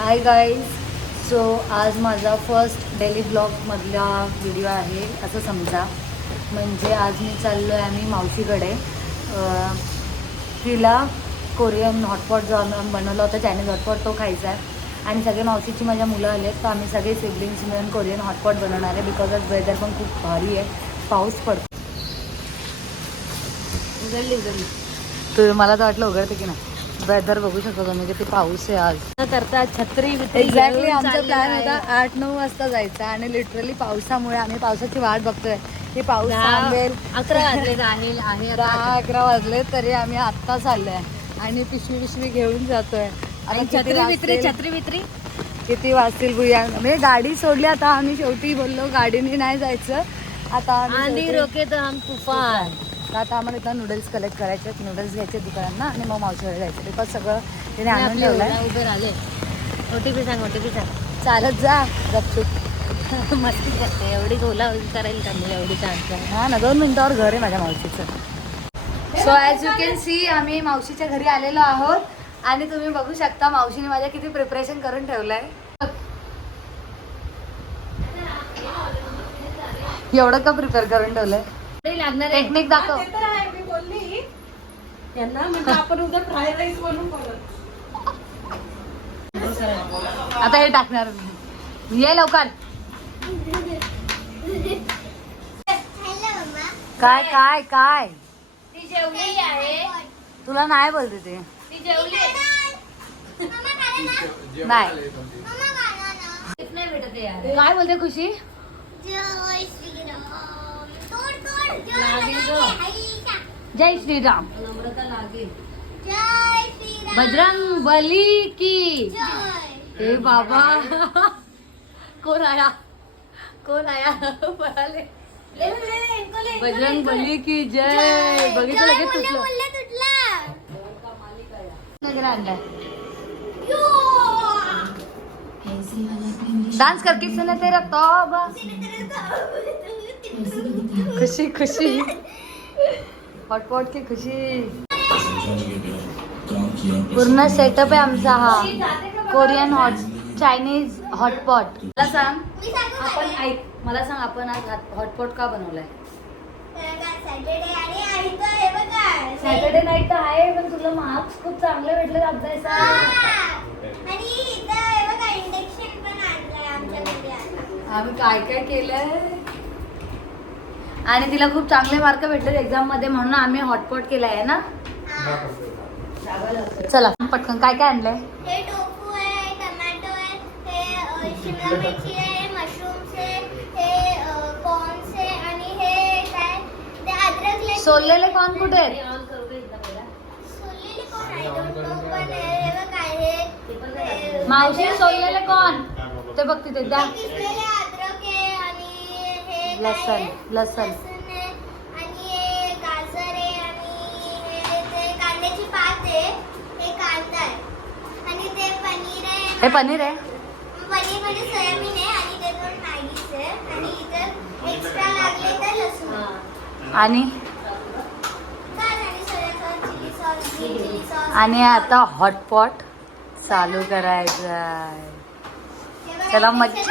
Hi guys. So आज माझा first daily ब्लॉगमधला video आहे असं समजा. म्हणजे आज मी चाललो आहे आम्ही मावशीकडे. तिला कोरियन हॉटपॉट जो आम्ही बनवला होता चायनीज हॉटपॉट तो खायचा आहे. आणि सगळे मावशीची माझ्या मुलं आले आहेत तर आम्ही सगळे सिबलिंग्स मिळून कोरियन हॉटपॉट बनवणार आहे. बिकॉज ऑफ वेदर पण खूप भारी आहे, पाऊस पडतो. उघडली तर मला तर वाटलं उघडते की नाही. वेदर बघू शकतो तुम्ही किती पाऊस आहे आज. करता छत्री एक्झॅक्टली आमचा प्लॅन होता 8-9 वाजता जायचा आणि लिटरली पावसामुळे आम्ही पावसाची वाट बघतोय की पाऊस थांबेल. 11 वाजले आहे 10-11 वाजले तरी आम्ही आत्ता चाललोय आणि पिशवी घेऊन जातोय. आता छत्री वित्री किती वाजतील भुया. म्हणजे गाडी सोडली आता आम्ही. शेवटी बोललो गाडीने नाही जायचं आता. आंधी रोके तर हम तुफान. आता आम्हाला इथं नूडल्स कलेक्ट करायचे, नूडल्स घ्यायचे दुकानांना आणि मग मावशीकडे जायचं. बिकॉज सगळं तिने आणून ठेवलंय. उभे राहिले. ओटीपी सांग. चालत जा गपचूप. मस्ती करते एवढी ओला करेल का मी एवढी छान. हा ना, 2 मिनिटावर घर आहे माझ्या मावशीचं. So as you can see आम्ही मावशीच्या घरी आलेलो आहोत आणि तुम्ही बघू शकता मावशीने माझ्या किती प्रिपरेशन करून ठेवलंय. एवढं का प्रिपेअर करून ठेवलंय? लागणार टेक्निक दाखव. मी बोलली त्यांना म्हणजे आपण उद्या फ्राय राईस बनवून बघत. आता हे टाकणार मी. ये लवकर. काय काय काय ती जेवलेली आहे. तुला नाही बोलते ते. ती जेवली नाही नाही भेटत यार. काय बोलते खुशी? जय श्रीराम. नम्रता लागेल. बजरंग बली की. हे बाबा कोण आया पळाले. बजरंग बली की जय. बघितलं लगेच तुटलं. डान्स कर. किसने तेरा तौबा. खुशी हॉटपॉट की खुशी. पूर्ण सेटअप आहे आमचा हा कोरियन चायनीज हॉटपॉट. मला सांग आपण आज हॉटपॉट का बनवलाय? सॅटर्डे नाईट तर आहे पण तुला मार्क्स खूप चांगले भेटले अभ्यासात. आम्ही काय काय केलंय आणि तिला खूप चांगले मार्क भेटले एक्झाम मध्ये म्हणून आम्ही हॉटपॉट केलाय आहे ना. चला पटकन काय काय आणलंय? हे टोफू आहे, टोमॅटो आहे, हे शिमला मिरची आहे, मशरूम्स आहे, हे कॉर्न्स आहे आणि हे काय ते अद्रक. सोललेले कॉर्न कुठे आहेत? सोललेले कॉर्न आहे पण हे बघ काय मावशी सोललेले कॉर्न ते बघ तिथे द्या. किसलेले अद्रक आहे आणि हे लसण लसूण आहे आणि हे गाजर आहे आणि हे ते कांद्याची पात आहे, हे कांदा आहे आणि ते पनीर आहे. हे पनीर आहे. पनीर म्हणजे सोयाबीन आहे आणि ते पण मॅगीच आहे आणि इतर एक्स्ट्रा लागले तर लसूण आणि soya sauce, chilli sauce, green chilli sauce. आणि आता हॉटपॉट चालू करायचं आहे. चला मच्छी.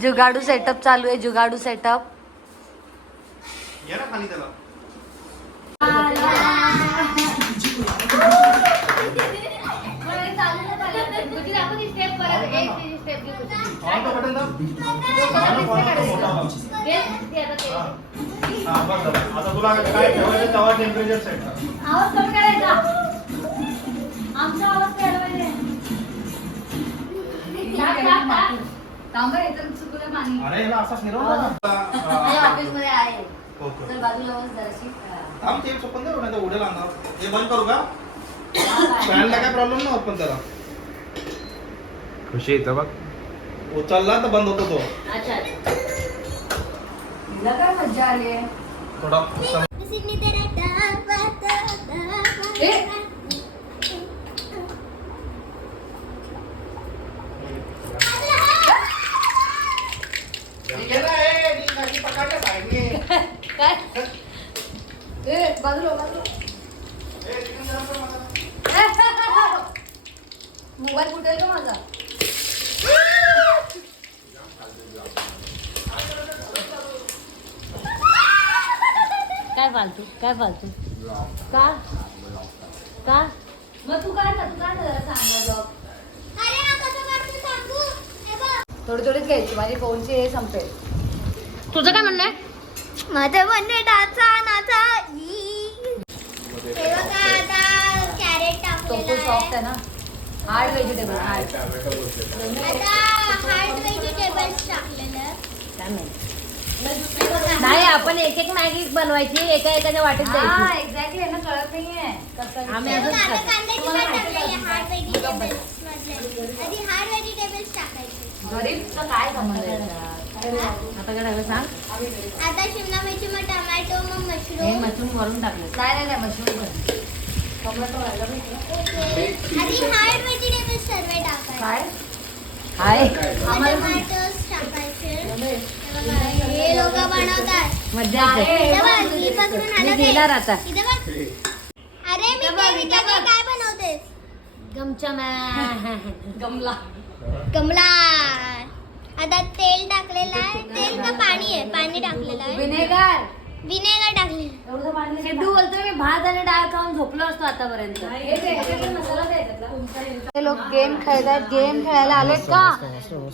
जुगाडू सेटअप चालू आहे. जुगाडू सेटअप. आवाज कमी करायचा. आमचा आवाज पाहिजे. तांबा येतं चुकलं पाणी. ऑफिस मध्ये आहे तर बाजूला जराशी उडेल आणणार. हे बंद करू का? फॅनला काय प्रॉब्लेम नाही होत पण त्याला. खुशी येतं बघ. उचलला तर बंद होतो तो. अच्छा तिला काय मजा आली आहे. थोडा बाजूला मोबाईल फुटेल का माझा? काय फालतू काय फालतू का का मग तू काय ना जरा सांगा जॉब. अरे हा कसं करतो सांगू हे बघ थोडी थोडीच घ्यायची माझी फोनची हे संपेल. तुझं काय म्हणणं आहे? माझं म्हणणे नाचा नाचा हे बघा आता कॅरेट टोफू टाकलेलं सॉफ्ट आहे आहे ना. हार्ड व्हेजिटेबल हार्ड आता हार्ड व्हेजिटेबल्स टाकलेलं आहे. काय माहिती. नाही आपण एक एक मॅगी बनवायची एका एकाच्या वाटेत जायची. एक्झॅक्टली यांना कळत नाहीये कसं. आम्ही हे बघा, असंच आता खातो. कांद्याची पात टाकलेली आहे हार्ड व्हेजिटेबल्स मधले. आधी हार्ड व्हेजिटेबल्स टाकायचे. गरीबचं काय समज आहे याचा? आता काय टाकलं सांग. आता शिमला मिरची मग टोमॅटो मग हे मशरूम मशरूम वरून टाकलं. नाही मशरूम पण. आधी हार्ड व्हेजिटेबल्स सर्व टाकायचे. काय हाय टोमॅटोज टाकायचे. हे बघा, हे लोक बनवतात. मज्जा येते. इथं बघ, मी पकडून आलं मी ते. घेणार आता. इथं बघ. अरे मी ते काय बनवतेस? गमच्या गमला. कमला. आता तेल टाकलेलं आहे. तेल का पाणी आहे? पाणी टाकलेलं आहे. विनेगर. विनेगर टाकलेलं. सिद्धू बोलतोय मी भात आणि डाळ खाऊन झोपलो असतो आतापर्यंत. हे लोक गेम खेळतात. गेम खेळायला आलेत का?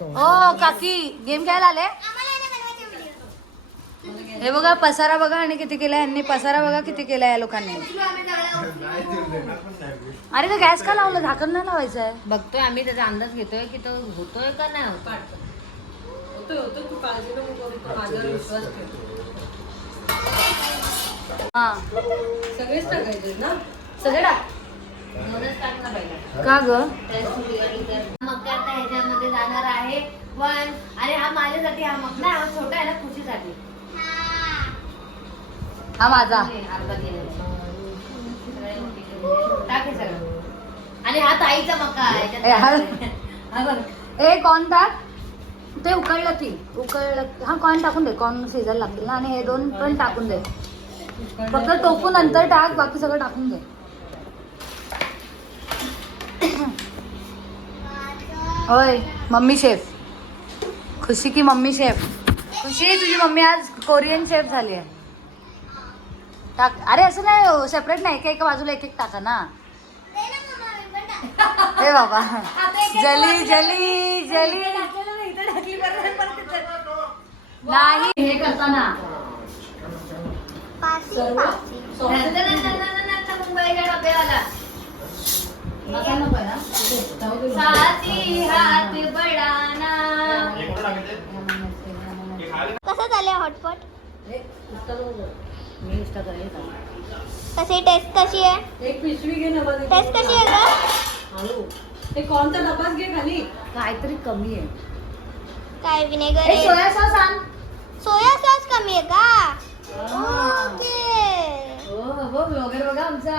ओ काकी गेम खेळायला आले. आम्हाला आहे ना बनवायचे व्हिडिओ. हे बघा पसारा बघा आणि किती केलाय यांनी. पसारा बघा किती केलाय या लोकांनी. अरे तो गॅस का लावलं? झाकण नाही लावायचं आहे. बघतोय आम्ही त्याचा अंदाज घेतोय की तो होतोय का नाही होत. होतो तू काळजी नको करू, तू माझ्यावर विश्वास ठेव. हा सगळेच टाकायचे ना. सगळे टाक. दोनच टाक ना पहिला. का ग? मग आता ह्याच्यामध्ये जाणार आहे 1 आणि हा माझ्यासाठी हा मग नाही हा छोटा आहे ना खुशीसाठी. हा माझा. अर्धा केलेला. टाक हे सगळं. आणि हा ताईचा मका आहे ए, हा बघ. ए कॉर्न टाक. ते उकळलं की उकळलं. हा कॉर्न टाकून दे. कॉर्न शिजायला लागतील ना. आणि हे दोन पण टाकून दे. फक्त टोफू नंतर टाक. बाकी सगळं टाकून दे. होय मम्मी शेफ. खुशी की मम्मी शेफ. खुशी तुझी मम्मी आज कोरियन शेफ झाली आहे. टाक. अरे असं नाही सेपरेट नाही. एका बाजूला एक एक टाका ना. हे बाबा जली जली जली नाही हे करताना. मुंबईच्या डब्यावाला मसाला नको आहे ना. साथी हात बडाना. कसं चाललंय हॉटपॉट? मी इष्ट करेल. कशी टेस्ट कशी आहे? एक पिशवी घे ना माझी. टेस्ट कशी आहे ग? हळू. ते कोणता डबाच घे खाली. काहीतरी कमी आहे. काय विनेगर ए, आहे? सोया सॉस आण. सोया सॉस कमी आहे का? हा. ओके. हो ब्लॉगर बघा आमचा.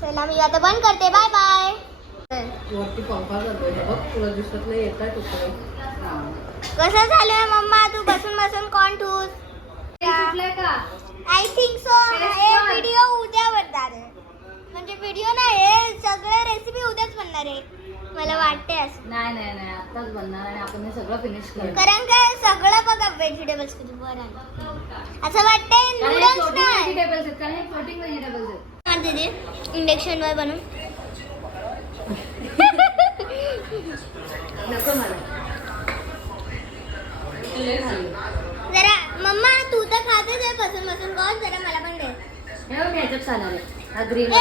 चला मी आता बंद करते. Bye bye. वरती पंखा करतोय हे बघ, तुला दिसत नाही येत आहे तुकडे. कसं झालंय मम्मा? तू बसून बसून कोण ठूस? सुटलंय का? आय थिंक सो हे व्हिडिओ उद्या बनणार आहे. म्हणजे व्हिडिओ नाही, हे सगळे रेसिपी उद्याच बनणार आहे मला वाटते असं. नाही आताच बनणार आणि आपण हे सगळं फिनिश करू. कारण काय सगळं बघा व्हेजिटेबल्स किती बरं आहे. असं वाटतंय नूडल्स नाही. व्हेजिटेबल्स आहेत कारण हे फ्लोटिंग व्हेजिटेबल्स आहेत. दीदी इंडक्शन वर बनवून नको मला. जरा मम्मा तू तर खातेच आहे बसून बसून कोण जरा मला पण दे. हे बघ ह्याच्यात चालणार आहे. हा ग्रीन ए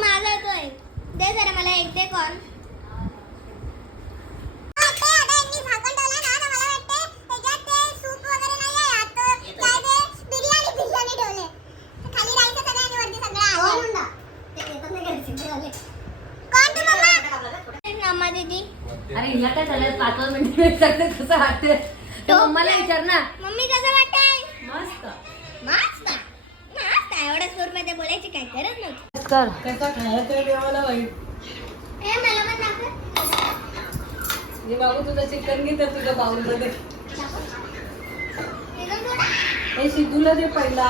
माझा तो एक दे जरा मला एक दे कॉर्न. दीदी अरे हिला काय झालं 5 मिनिटं सगळं कसं वाटतंय तो मम्माला विचार ना. मम्मी कसं वाटतंय? मस्त. मस्त मस्त. एवढ्या सूरमध्ये बोलायची काय गरज नव्हती. कर. कसा खायला ते देवाला वाईट. ए मला पण दाखव. मी बाबू तुझं चिकन घे तर तुझ्या बाउल मध्ये. इथून थोडा. हे सिद्धूला दे पहिला.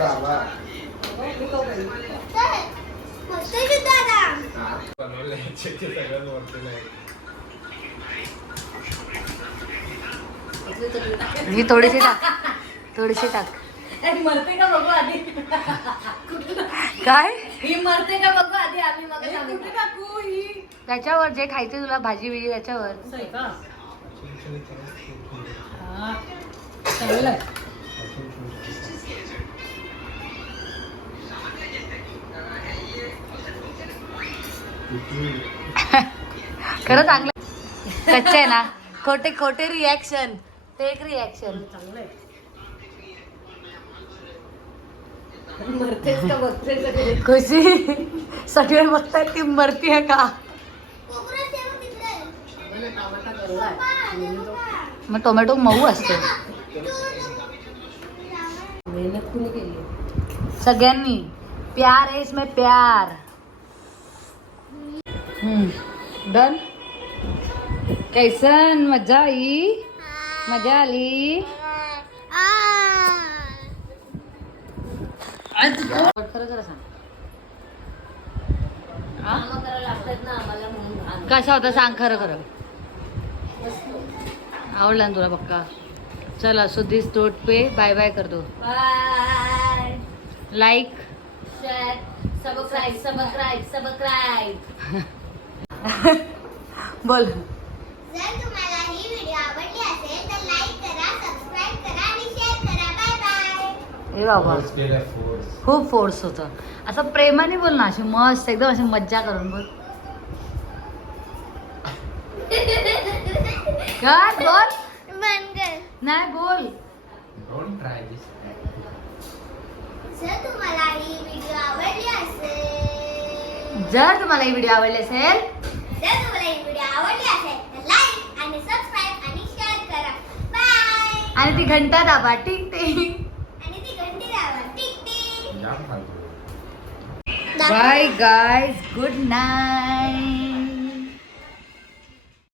बाबा मी खाऊ पाहिजे. चल. मस्त शिकतो आता. ही थोडीशी टाक, थोडीशी टाक. मरते का बघू आधी. काय ही मरते का बघू आधी. आम्ही मग कुठे टाकू ही त्याच्यावर जे खायचं तुला भाजी बिजी त्याच्यावर. असं आहे का हा, चांगलं आहे. खरं चांगलं कच्चे आहे ना. खोटे खोटे रिॲक्शन, फेक रिॲक्शन. चांगलं आहे. मरतेच का बघते सगळे. कशी सगळे बघतायत ती मरती आहे का. कोकरात ठेव तिकडे. चांगलं आहे, टमाटा गरला आहे. मग टोमॅटो मऊ असते. मेहनत कुणी केली सगळ्यांनी प्यार है इसमें प्यार. डन. कैसन मजा आई, मजा आली. खरं खरं सांग कामं करायला लागतात ना आम्हाला म्हणून घाण. कसा होता सांग खरं खरं. आवडला ना तुला पक्का. चला सो दिस नोट पे बाय बाय करतो. Bye. Like share, subscribe, subscribe, subscribe. बोल. जर तुम्हाला ही व्हिडिओ आवडली असेल तर लाईक करा, सबस्क्राईब करा आणि शेअर करा. Bye bye. ए बाबा खूप फोर्स होतं. असं प्रेमाने बोल ना, अशी मस्त एकदम अशी मज्जा करून बोल. काय बोल. बंद कर. नाही बोल. जर तुम्हाला ही व्हिडिओ आवडली असेल जर तुम्हाला ही व्हिडिओ आवडली असेल तर लाईक आणि सबस्क्राईब आणि शेअर करा. बाय. आणि ती घंटा दाबा टिंग टिंग. आणि ती घंटी दाबा. Tick tick. Bye guys, good night.